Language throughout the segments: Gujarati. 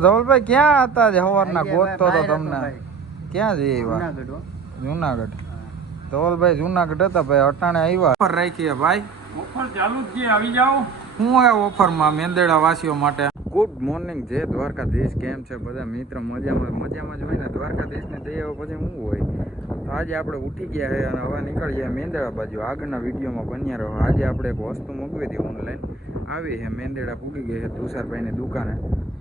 ધવલભાઈ ક્યાં હતા જે સવારના ગોતતો તો તમને? ક્યાં જઈએ? જુનાગઢ. ધવલભાઈ જુનાગઢ હતા ભાઈ, અટાણે આવ્યા. ઓફર રાખીએ ભાઈ, ઓફર ચાલુ જ છે, આવી જાઓ. હું એ ઓફરમાં મેંદેડા વાસીઓ માટે. ગુડ મોર્નિંગ, જય દ્વારકાધીશ. કેમ છે બધા મિત્ર? મજામાં જ હોય ને. દ્વારકાધીશની દયા પછી શું હોય. તો આજે આપણે ઉઠી ગયા છે અને હવે નીકળી ગયા મેંદેડા બાજુ. આગળના વિડીયોમાં બન્યા રહો. આજે આપણે એક વસ્તુ મૂકવી હતી ઓનલાઈન, આવી છે મેંદેડા પૂગી ગઈ છે તુષારભાઈની દુકાને.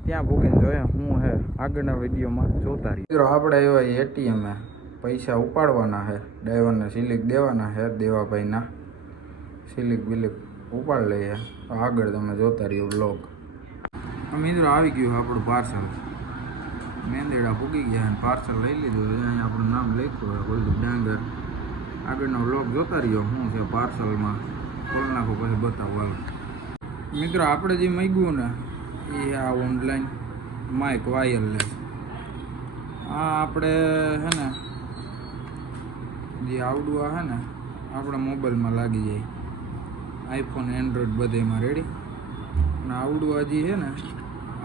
ત્યાં પૂગીને જોઈએ હું હે આગળના વિડીયોમાં જોતા રહીએ. મિત્રો આપણે એવા એટીએમ પૈસા ઉપાડવાના છે, ડ્રાઈવરને સિલિક દેવાના છે, દેવાભાઈના સિલિક બિલિક ઉપાડ લઈએ. આગળ તમે જોતા રહ્યો બ્લોગ. મિત્રો આવી ગયું આપણું પાર્સલ, મેંદેડા પૂગી ગયા અને પાર્સલ લઈ લીધું. અહીંયા આપણું નામ લખ્યું હોય ગોલ્ડ ડાંગર. આગળનો બ્લોગ જોતા રહ્યો શું છે પાર્સલમાં, ખોલ નાખો પછી બતાવો. મિત્રો આપણે જે માંગ્યું ને એ આ ઓનલાઈન માઇક વાયરલેસ. આ આપણે છે ને જે આવડું આ છે ને આપણા મોબાઈલમાં લાગી જાય, આઈફોન એન્ડ્રોઈડ બધેમાં રેડી. અને આવડું હજી છે ને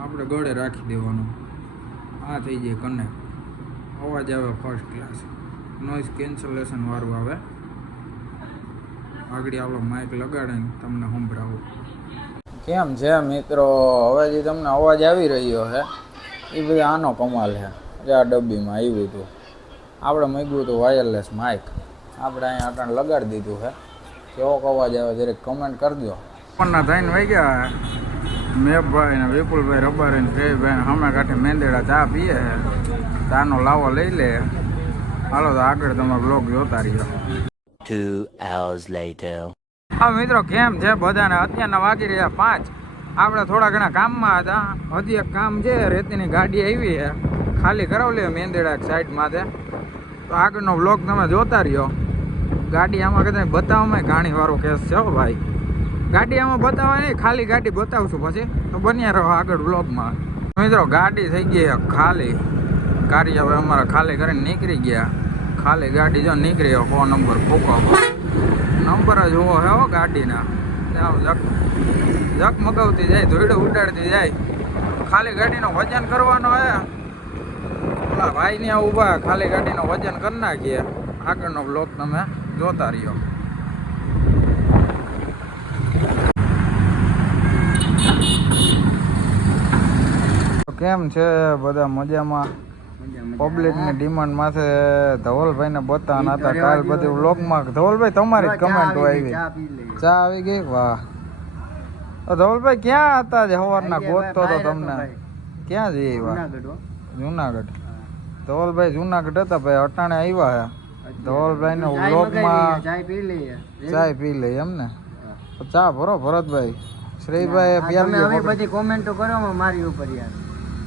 આપણે ગળે રાખી દેવાનું. આ થઈ જાય કનેક્ટ, અવાજ આવે ફર્સ્ટ ક્લાસ, નોઇઝ કેન્સલેશન વાળું આવે. આગળ આપણો માઇક લગાડીને તમને સંભળાવું. કેમ છે મિત્રો? હવે જે તમને અવાજ આવી રહ્યો છે એ બધા આનો કમાલ છે. જે આ ડબ્બીમાં આવ્યું હતું, આપણે મૂક્યું હતું વાયરલેસ માઇક, આપણે અહીંયા અટાણ લગાડી દીધું છે. કેવો અવાજ આવે જરીક કમેન્ટ કરજો. ઉપરના થઈને વહી ગયા મેઘભાઈ ને વિપુલભાઈ, રબારી ને શ્રેયભાઈ સામે કાંઠે મેંદેડા ચા પીએ છે. ચાનો લાવો લઈ લે. હાલો તો આગળ તમે બ્લોગ જોતા રહ્યો. 2 hours later. હા મિત્રો, કેમ છે બધાને? અત્યારના વાગી રહ્યા 5. આપણે થોડા ઘણા કામમાં હતા. હજી એક કામ છે, રેતીની ગાડી આવી છે, ખાલી કરાવી લે મેંદેડા એક સાઈડમાં. તો આગળનો બ્લોગ તમે જોતા રહ્યો. ગાડી આમાં કદાચ બતાવવામાં ઘાણી વાળો કેસ છે હો ભાઈ. ગાડી આમાં બતાવવા નહીં, ખાલી ગાડી બતાવશું પછી. તો બન્યા રહો આગળ બ્લોગમાં. મિત્રો ગાડી થઈ ગઈ ખાલી. કાર્ય હવે અમારા ખાલી કરીને નીકળી ગયા. ખાલી ગાડી જો નીકળી 100 નંબર ફૂકો નંબર જ હોવો હે હો ગાડીના. જક મગાવતી જાય, ધોઈડો ઉડાડતી જાય. ખાલી ગાડીનો વજન કરવાનો હે. ઓલા ભાઈ ને ઊભા ખાલી ગાડીનો વજન કરી નાખીએ. આગળનો બ્લોગ તમે જોતા રહ્યો. કેમ છે બધા? મજામાં? પબ્લિકની ડિમાન્ડ માથે ધવલભાઈને બતાવવાના હતા કાલ બધી વ્લોગમાં. ધવલભાઈ તમારી જ કમેન્ટ આવી. ચા આવી ગઈ? વાહ. ધવલભાઈ ક્યાં હતા જે સવારના ગોતતો તો તમને? ક્યાં જઈએ? જુનાગઢ. ધવલભાઈ જુનાગઢ હતા ભાઈ, અટાણે આવ્યા છે. ધવલભાઈ ને વ્લોગમાં ચાય પી લે એમ ને? ચા ભરો ભરતભાઈ. શ્રેયભાઈ પ્યાર બધી કોમેન્ટો કરો મારી ઉપર યાર.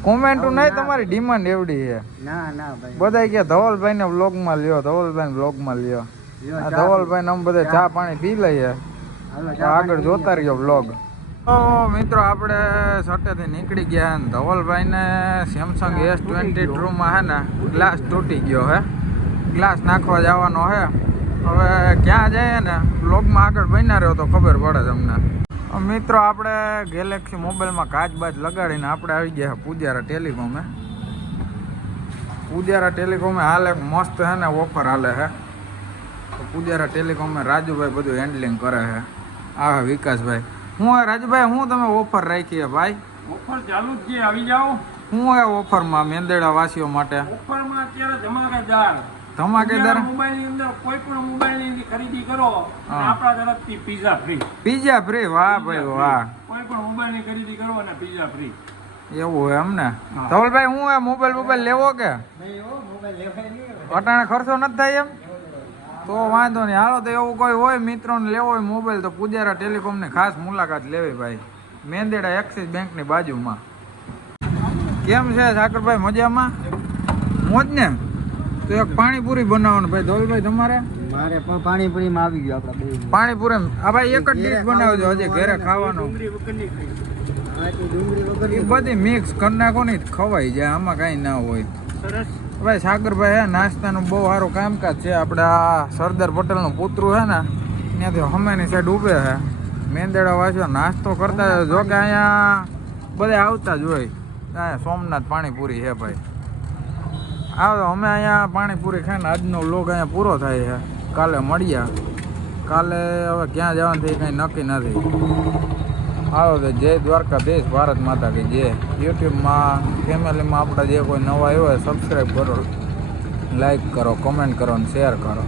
કોમેન્ટ નહીં, તમારી ડિમાન્ડ એવડી છે. ના ના ભાઈ, બધા કે ધવલભાઈ ને વ્લોગમાં લ્યો, ધવલભાઈ વ્લોગમાં લ્યો. ધવલભાઈ ને અમે બધા ચા પાણી પી લઈએ. આગળ જોતા રહ્યો વ્લોગ. તો મિત્રો આપણે સટેથી નીકળી ગયા. ધવલભાઈ ને સેમસંગ S22 માં હે ને ગ્લાસ તૂટી ગયો હે. ગ્લાસ નાખવા જવાનો હે. હવે ક્યાં જાય ને વ્લોગમાં આગળ બન્યા રહ્યો તો ખબર પડે તમને. મિત્રો આપણે ગેલેક્સી મોબાઈલમાં કાચ બાચ લગાડીને આપણે આવી ગયા પૂજારા ટેલિકોમે. પૂજારા ટેલિકોમે હાલ એક મસ્ત છે ને ઓફર હાલે છે. પૂજારા ટેલિકોમે રાજુભાઈ બધું હેન્ડલિંગ કરે છે. આ વિકાસભાઈ. હું રાજુભાઈ, હું તમે ઓફર રાખી છે ભાઈ? ઓફર ચાલુ જ છે, આવી જાઓ. હું એ ઓફરમાં મેંદેડા વાસીઓ માટે? ઓફરમાં અત્યારે ધમાકેદાર મોબાઈલ ની અંદર કોઈ પણ મોબાઈલ ની ખરીદી કરો આપણા તરફથી પિઝા ફ્રી. Pizza free? વાહ ભાઈ વાહ. કોઈ પણ મોબાઈલ ની ખરીદી કરો અને પિઝા ફ્રી. એવું એમ ને? ધવલભાઈ હું એ મોબાઈલ લેવો કે અટાણે ખર્ચો નથી થાય એમ? તો વાંધો નહીં. હાલો તો એવું કોઈ હોય મિત્રોને લેવો હોય મોબાઈલ તો પૂજારા ટેલિકોમની ખાસ મુલાકાત લેવી ભાઈ. મેંદેડા એક્સિસ બેંકની બાજુમાં. કેમ છે ઠાકરભાઈ? મજામાં? મોજ ને? તો એક પાણીપુરી બનાવવાનું ભાઈ. ધવલભાઈ તમારે? મારે પણ પાણીપુરીમાં આવી ગયું આપણા બે. પાણીપુરી આ ભાઈ એક જ ડીશ બનાવજો હજી ઘરે ખાવાનું. એ બધી મિક્સ કરી નાખો ને ખવાઈ જાય, આમાં કાંઈ ના હોય. સરસ ભાઈ સાગરભાઈ હે નાસ્તાનું બહુ સારું કામકાજ છે. આપણે આ સરદાર પટેલનું પુતરું છે ને ત્યાંથી હમેની સાઈડ ઊભે છે. મેંદેડા વાંચવા નાસ્તો કરતા જો કે અહીંયા બધા આવતા જ હોય. અહીંયા સોમનાથ પાણીપુરી છે ભાઈ. આવો અમે અહીંયા પાણીપુરી ખાઈને આજનો વ્લોગ અહીંયા પૂરો થાય છે. કાલે મળ્યા. કાલે હવે ક્યાં જવાનું થઈ કંઈ નક્કી નથી. આવો તો જય દ્વારકાધીશ, ભારત માતા કી જય. યુટ્યુબમાં ફેમિલીમાં આપણા જે કોઈ નવા આવ્યો હોય સબસ્ક્રાઈબ કરો, લાઈક કરો, કોમેન્ટ કરો અને શેર કરો.